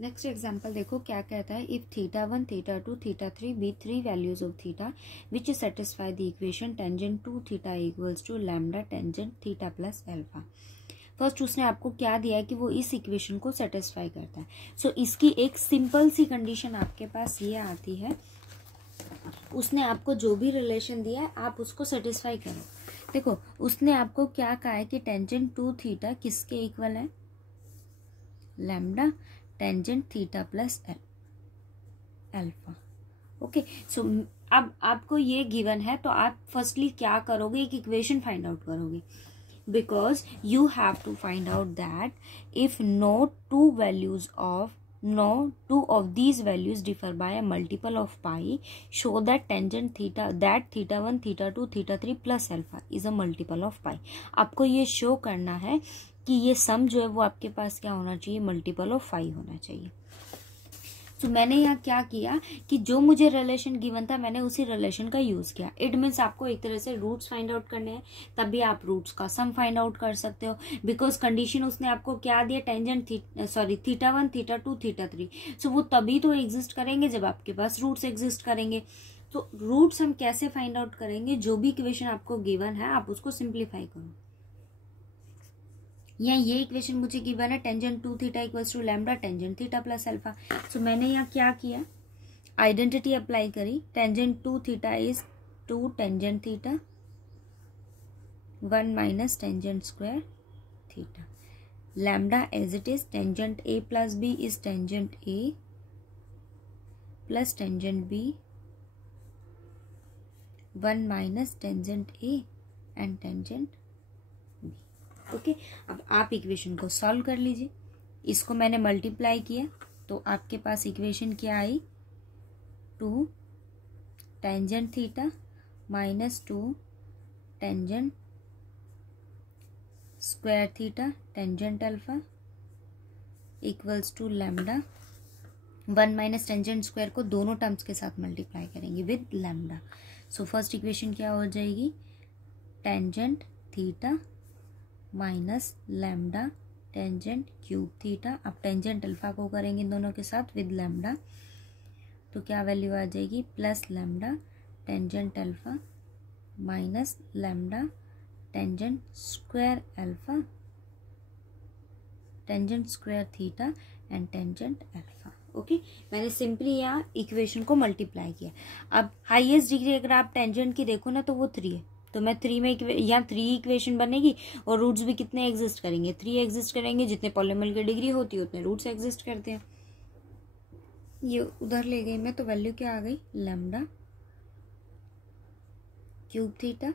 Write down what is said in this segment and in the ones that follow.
Next example देखो क्या कहता है। इफ थीटा 1, थीटा 2, थीटा 3 बी 3 values of theta which satisfy the equation tangent two theta equals to lambda tangent theta plus alpha. First उसने आपको क्या दिया है कि वो इस इक्वेशन को सेटिस्फाई करता है। सो इसकी एक सिंपल सी कंडीशन आपके पास ये आती है, उसने आपको जो भी रिलेशन दिया है आप उसको सेटिस्फाई करो। देखो उसने आपको क्या कहा है कि टेंजेंट टू थीटा किसके इक्वल है, lambda tangent theta plus alpha. Okay, so अब आपको ये गिवन है तो आप फर्स्टली क्या करोगे, एक इक्वेशन फाइंड आउट करोगे, because you have to find out that if no two of these values differ by a multiple of pi, show that tangent theta that theta 1, theta 2, theta 3 plus alpha is a multiple of pi। आपको ये show करना है कि ये सम जो है वो आपके पास क्या होना चाहिए, मल्टीपल ऑफ 5 होना चाहिए। तो मैंने यहाँ क्या किया कि जो मुझे रिलेशन गिवन था मैंने उसी रिलेशन का यूज किया। इट मीन्स आपको एक तरह से रूट्स फाइंड आउट करने हैं, तभी आप रूट्स का सम फाइंड आउट कर सकते हो, बिकॉज कंडीशन उसने आपको क्या दिया, टेंजेंट थीटा 1, थीटा 2, थीटा 3। सो वो तभी तो एग्जिस्ट करेंगे जब आपके पास रूट्स एग्जिस्ट करेंगे। तो रूट्स हम कैसे फाइंड आउट करेंगे, जो भी इक्वेशन आपको गिवन है आप उसको सिंप्लीफाई करो। या ये इक्वेशन मुझे गिवन है tangent two theta equals to lambda tangent theta plus alpha. So मैंने यहाँ क्या किया, आइडेंटिटी अप्लाई करी, tangent two theta is 2 tangent theta 1 minus tangent square theta, lambda as it is tangent A plus B is tangent A plus tangent B 1 minus tangent A and tangent B. Okay, अब आप equation को solve कर लीजिए। इसको मैंने multiply किया तो आपके पास इक्वेशन क्या आई, 2 tangent theta minus 2 tangent square theta tangent alpha equals to lambda 1 minus tangent square को दोनों टर्म्स के साथ मल्टीप्लाई करेंगे with lambda. So first equation क्या हो जाएगी, tangent theta minus lambda tangent cube theta. अब टेंजेंट अल्फा को करेंगे इन दोनों के साथ विद लैम्डा, तो क्या वैल्यू आ जाएगी, plus lambda tangent alpha minus lambda tangent square alpha tangent square theta and tangent alpha. Okay, मैंने सिंपली यहाँ इक्वेशन को मल्टीप्लाई किया। अब हाईएस्ट डिग्री अगर आप टेंजेंट की देखो ना तो वो 3 है, तो मैं 3 में यहाँ 3 इक्वेशन बनेगी और रूट्स भी कितने एग्जिस्ट करेंगे, 3 एग्जिस्ट करेंगे। जितने पॉलीनोमियल की डिग्री होती है उतने रूट्स एग्जिस्ट करते हैं। ये उधर ले गई मैं तो वैल्यू क्या आ गई, लैम्डा क्यूब थीटा।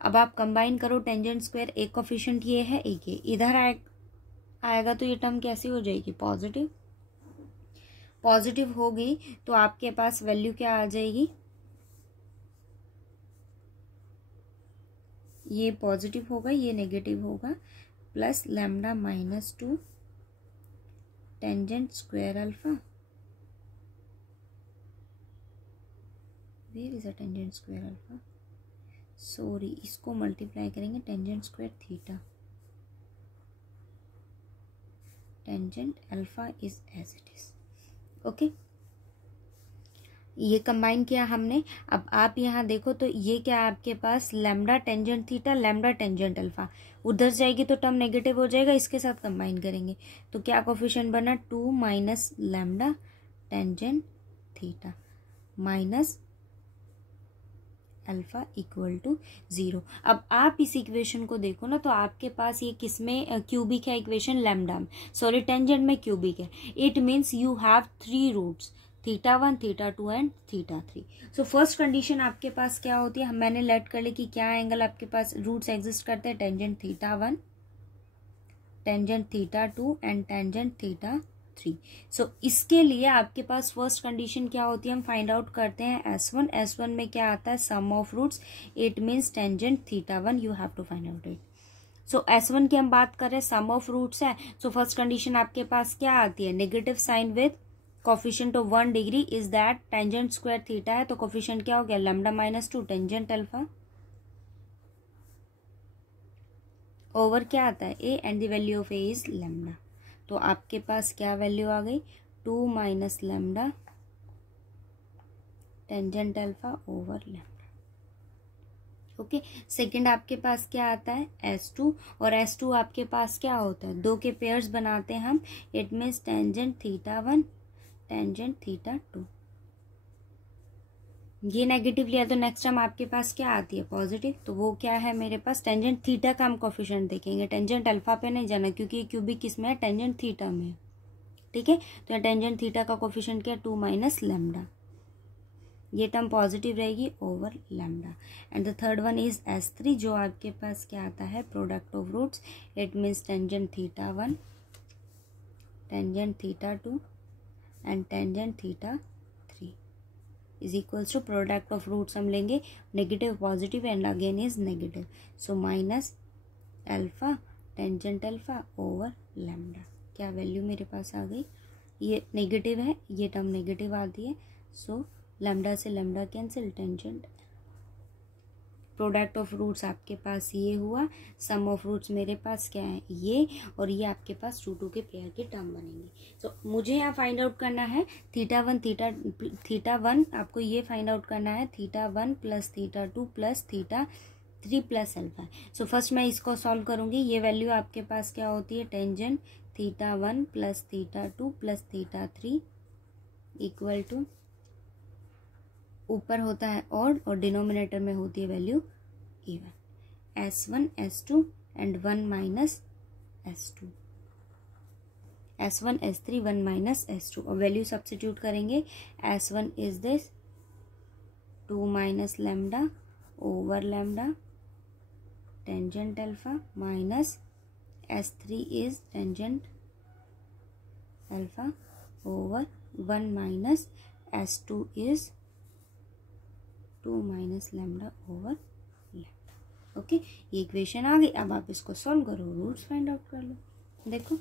अब आप कंबाइन करो टेंजेंट स्क्वायर, एक कोफिशिएंट ये है एक ये इधर आएगा तो ये टर्म कैसी हो जाएगी, पॉजिटिव। पॉजिटिव होगी तो आपके पास वैल्यू क्या आ जाएगी, ये पॉजिटिव होगा ये नेगेटिव होगा, plus lambda minus 2 tangent square alpha, where is a tangent square alpha, sorry इसको मल्टीप्लाई करेंगे tangent square theta, tangent alpha is as it is. Okay, ये कंबाइन किया हमने। अब आप यहाँ देखो तो ये क्या है आपके पास, lambda tangent theta lambda tangent alpha, उधर जाएगी तो टर्म नेगेटिव हो जाएगा, इसके साथ कंबाइन करेंगे तो क्या कोफिशिएंट बना, 2 minus lambda tangent theta minus alpha equal to 0। अब आप इस इक्वेशन को देखो ना तो आपके पास ये किसमें क्यूबिक है इक्वेशन, लैम्डा में, सॉरी टेंजेंट में क्यूबिक है। It means you have 3 roots, theta 1, theta 2 and theta 3। So first condition आपके पास क्या होती है, मैंने लेट कर ली कि क्या एंगल आपके पास रूट्स एग्जिस्ट करते हैं, tangent theta 1 tangent theta 2 and tangent theta 3। सो इसके लिए आपके पास फर्स्ट कंडीशन क्या होती है, हम फाइंड आउट करते हैं S1 में क्या आता है, sum of roots, it means tangent theta 1 you have to find out it. So S1 की हम बात करें, सम ऑफ रूट्स है, सो फर्स्ट कंडीशन आपके पास क्या आती है, negative sign with coefficient of 1 degree is that tangent square theta है, तो कोफिशिएंट क्या हो गया, lambda minus 2 tangent alpha over क्या आता है, a and the value of a is lambda. तो आपके पास क्या वैल्यू आ गई, 2 minus lambda tangent alpha over lambda. Okay, second आपके पास क्या आता है, S2, और S2 आपके पास क्या होता है, दो के पेयर्स बनाते हैं हम, it means tangent theta 1 tangent theta 2। ये नेगेटिव लिया तो नेक्स्ट टाइम आपके पास क्या आती है, पॉजिटिव। तो वो क्या है मेरे पास, टेंजेंट थीटा का हम कोफिशिएंट देखेंगे, टेंजेंट अल्फा पे नहीं जाना क्योंकि ये क्यूबिक किस में है, टेंजेंट थीटा में है। ठीक है, तो टेंजेंट थीटा का कोफिशिएंट क्या, 2 माइनस लैम्डा, ये टर्म पॉजिटिव रहेगी over lambda. And the third one is S3, जो आपके पास क्या आता है, product of roots, it means tangent theta 1 tangent theta 2 and tangent theta 3 is equals to product of roots हम लेंगे, negative positive and again is negative, so minus alpha tangent alpha over lambda. क्या value मेरे पास आ गई, ये negative है, ये term negative आती है, सो लैम्डा से lambda cancel, tangent product of roots आपके पास ये हुआ, सम ऑफ रूट्स मेरे पास क्या है, ये, और ये आपके पास 2 के पेयर के टर्म बनेंगे। तो मुझे यहाँ फाइंड आउट करना है थीटा वन आपको ये फाइंड आउट करना है, theta 1 plus theta 2 plus theta 3 plus alpha. So first मैं इसको सॉल्व करूंगी, ये वैल्यू आपके पास क्या होती है, tangent theta 1 plus theta 2 plus theta 3 equal to, ऊपर होता है और डिनोमिनेटर में होती है value even, S1 S2 and 1 minus S2, S1 S3 1 minus S2, और वैल्यू सब्स्टिट्यूट करेंगे, S1 is this 2 minus lambda over lambda tangent alpha minus S3 is tangent alpha over 1 minus S2 is 2 minus lambda over lambda. Okay, ये equation आ गई, अब आप इसको solve करो, roots find out कर लो। देखो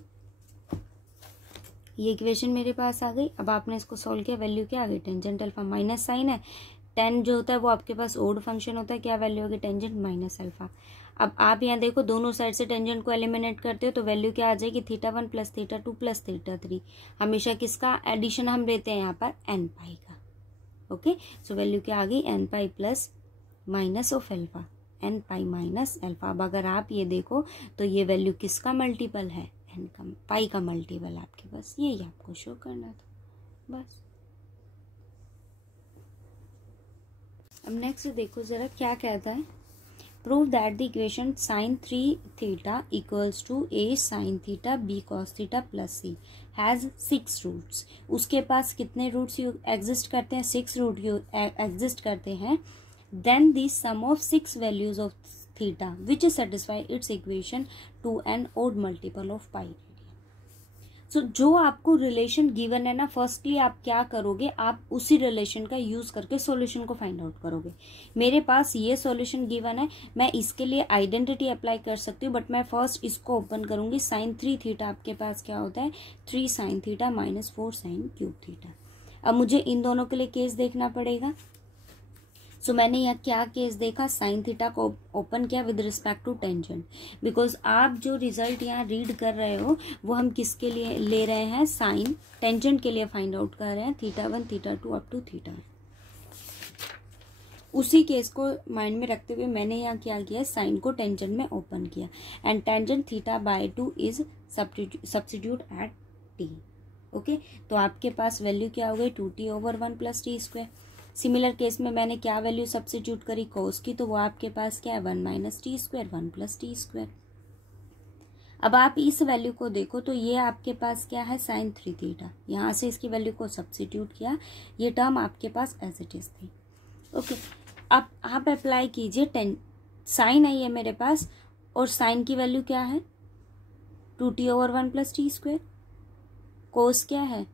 ये इक्वेशन मेरे पास आ गई, अब आपने इसको सॉल्व किया, वैल्यू क्या आ गई, टेंजेंट अल्फा, माइनस साइन है, टेन जो होता है वो आपके पास ओड फंक्शन होता है, क्या वैल्यू होगी, टेंजेंट माइनस अल्फा। अब आप यहाँ देखो दोनों साइड से टेंजेंट को एलिमिनेट करते हो तो वैल्यू क्या आ जाएगी, theta 1 plus theta 2 plus theta 3, हमेशा किसका एडिशन हम लेते हैं यहाँ पर, एन पाई का। ओके, सो वैल्यू क्या आ गई, n pi plus minus of alpha, n pi minus alpha. अब अगर आप ये देखो तो ये वैल्यू किसका मल्टीपल है, एन का, पाई का मल्टीपल आपके पास, ये आपको शो करना था बस। अब नेक्स्ट देखो जरा क्या कहता है, prove that the equation sine 3 theta equals to a sine theta b cos theta plus c has 6 roots. उसके पास कितने रूट्स एग्जिस्ट करते हैं, 6 रूट एग्जिस्ट करते हैं। Then the sum of 6 values of theta which satisfy its equation to an odd multiple of pi. So जो आपको relation given है ना, फर्स्टली आप क्या करोगे, आप उसी रिलेशन का यूज करके सॉल्यूशन को फाइंड आउट करोगे। मेरे पास ये सॉल्यूशन गिवन है, मैं इसके लिए आइडेंटिटी अप्लाई कर सकती हूँ, बट मैं फर्स्ट इसको ओपन करूंगी। साइन 3 थीटा आपके पास क्या होता है, 3 sine theta minus 4 sine cube theta. अब मुझे इन दोनों के लिए केस देखना पड़ेगा। सो मैंने यहाँ क्या केस देखा, साइन थीटा को ओपन किया with respect to tangent, because आप जो रिजल्ट यहाँ रीड कर रहे हो वो हम किसके लिए ले रहे हैं, साइन टेंजेंट के लिए फाइंड आउट कर रहे हैं, theta 1 theta 2 up to theta. उसी केस को माइंड में रखते हुए मैंने यहाँ क्या किया, साइन को टेंजेंट में ओपन किया and tangent theta by 2 is substitute at T. Okay, तो आपके पास वैल्यू क्या हो गई, 2t over 1 plus t square. Similar case में मैंने क्या वैल्यू सब्स्टिट्यूट करी, कोस की, तो वो आपके पास क्या है, 1 minus T square 1 plus t square. अब आप इस वैल्यू को देखो तो ये आपके पास क्या है, साइन 3 थीटा, यहाँ से इसकी वैल्यू को सब्स्टिट्यूट किया, ये टर्म आपके पास एज इट इज थी। ओके, अब आप अप्लाई कीजिए, साइन आई है मेरे पास और साइन की वैल्यू क्या है, 2t over 1 plus t square, cos क्या है,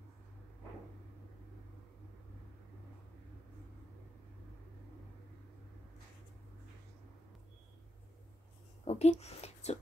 ओके, सो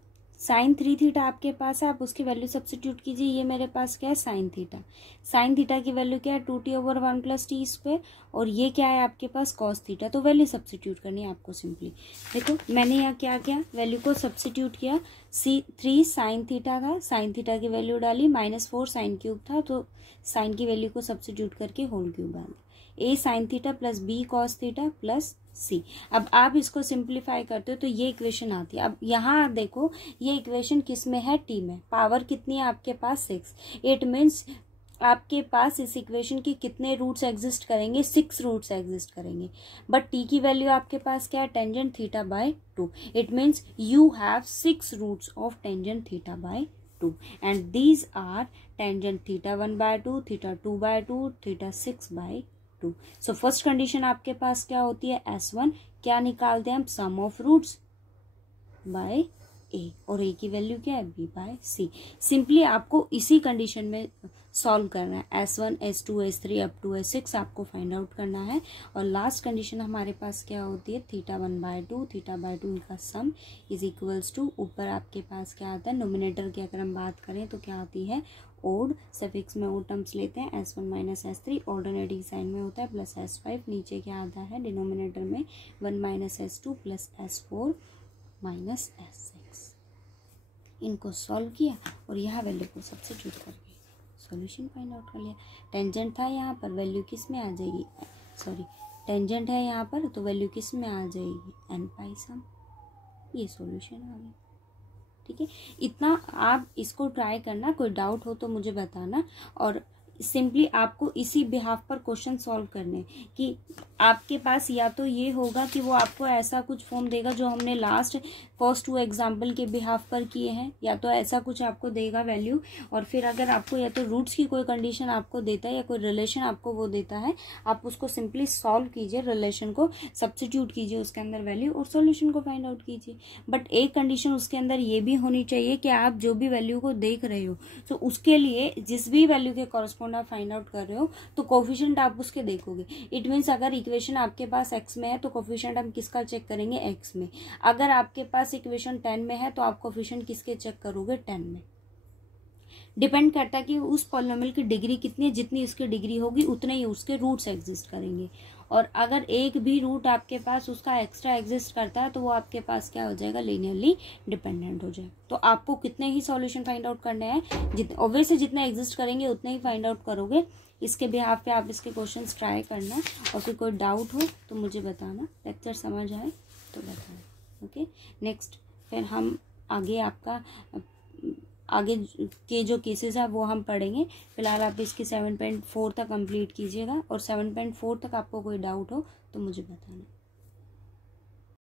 साइन 3 थीटा आपके पास है, आप उसकी वैल्यू सब्स्टिट्यूट कीजिए। ये मेरे पास क्या है, साइन थीटा। साइन थीटा की वैल्यू क्या है, 2t/1 + t²। और ये क्या है आपके पास, कॉस थीटा। तो वैल्यू सब्स्टिट्यूट करनी है आपको सिंपली। देखो मैंने यहाँ क्या किया, वैल्यू को सब्स्टिट्यूट किया। 3 साइन थीटा था, साइन थीटा की वैल्यू डाली, -4 साइन क्यूब था, तो साइन की वैल्यू को सब्स्टिट्यूट करके होल क्यूब डाल। a sine theta plus b cos theta plus c। अब आप इसको सिंप्लीफाई करते हो तो ये इक्वेशन आती है। अब यहाँ देखो ये इक्वेशन किस में है, t में। पावर कितनी है आपके पास, 6। इट मीन्स आपके पास इस इक्वेशन की कितने रूट्स एग्जिस्ट करेंगे, 6 रूट्स एग्जिस्ट करेंगे। बट t की वैल्यू आपके पास क्या है, tangent theta by 2। It means you have 6 roots of tangent theta by 2 and these are tangent theta 1/2, theta 2/2, theta 6/2। So first condition आपके पास क्या होती है, S1। क्या निकालते हैं हम, सम ऑफ रूट्स बाय a, और a की वैल्यू क्या है, b/c। सिंपली आपको इसी कंडीशन में सॉल्व करना है। S1, S2, S3 up to S6 आपको फाइंड आउट करना है। और लास्ट कंडीशन हमारे पास क्या होती है, थीटा 1/2, थीटा/2 इनका सम इज इक्वल्स टू, ऊपर आपके पास क्या आता है, नोमिनेटर की अगर हम बात करें तो क्या आती है, ओड। सफिक्स में ओड टर्म्स लेते हैं, S1 - S3, ऑल्टरनेटिंग साइन में होता है, प्लस S5। नीचे क्या आता है, डिनोमिनेटर में 1 - S2 plus S4 minus S6। इनको सॉल्व किया और यहाँ वैल्यू को सब्स्टिट्यूट करके सॉल्यूशन फाइंड आउट कर लिया। टेंजेंट था यहाँ पर, वैल्यू किस में आ जाएगी, सॉरी टेंजेंट है यहाँ पर तो वैल्यू किस में आ जाएगी, n सम। ये सॉल्यूशन आ गया। ठीक है, इतना आप इसको ट्राई करना, कोई डाउट हो तो मुझे बताना। और सिंपली आपको इसी बिहाफ पर क्वेश्चन सॉल्व करने कि आपके पास या तो ये होगा कि वो आपको ऐसा कुछ फॉर्म देगा जो हमने लास्ट फर्स्ट 2 एग्जाम्पल के बिहाफ पर किए हैं, या तो ऐसा कुछ आपको देगा वैल्यू। और फिर अगर आपको या तो रूट्स की कोई कंडीशन आपको देता है या कोई रिलेशन आपको वो देता है, आप उसको सिंपली सॉल्व कीजिए, रिलेशन को सब्स्टिट्यूट कीजिए उसके अंदर वैल्यू और सॉल्यूशन को फाइंड आउट कीजिए। बट एक कंडीशन उसके अंदर ये भी होनी चाहिए कि आप जो भी वैल्यू को देख रहे हो तो उसके लिए जिस भी वैल्यू के कॉरस्पॉन्ड आप फाइंड आउट कर रहे हो तो कोफिशिएंट आप उसके देखोगे। इट मीन्स अगर इक्वेशन आपके पास x में है तो कोफिशिएंट हम किसका चेक करेंगे, x में। अगर आपके पास इक्वेशन 10 में है तो आप कोफिशिएंट किसके चेक करोगे, 10 में। डिपेंड करता है कि उस पॉलिनोमियल की डिग्री कितनी है, जितनी उसकी डिग्री होगी उतने ही उसके रूट्स एग्जिस्ट करेंगे। और अगर एक भी रूट आपके पास उसका एक्स्ट्रा एग्जिस्ट करता है तो वो आपके पास क्या हो जाएगा, लीनियरली डिपेंडेंट हो जाएगा। तो आपको कितने ही सॉल्यूशन फाइंड आउट करने हैं, ऑब्वियसली जितने एग्जिस्ट करेंगे उतने ही फाइंड आउट करोगे। इसके बिहाफ पे आप इसके क्वेश्चंस ट्राई करना और फिर कोई डाउट हो तो मुझे बताना, लेक्चर समझ आए तो बताना। ओके, नेक्स्ट फिर हम आगे के जो केसेस है वो हम पढ़ेंगे। फिलहाल आप इसकी 7.4 तक कंप्लीट कीजिएगा और 7.4 तक आपको कोई डाउट हो तो मुझे बताना।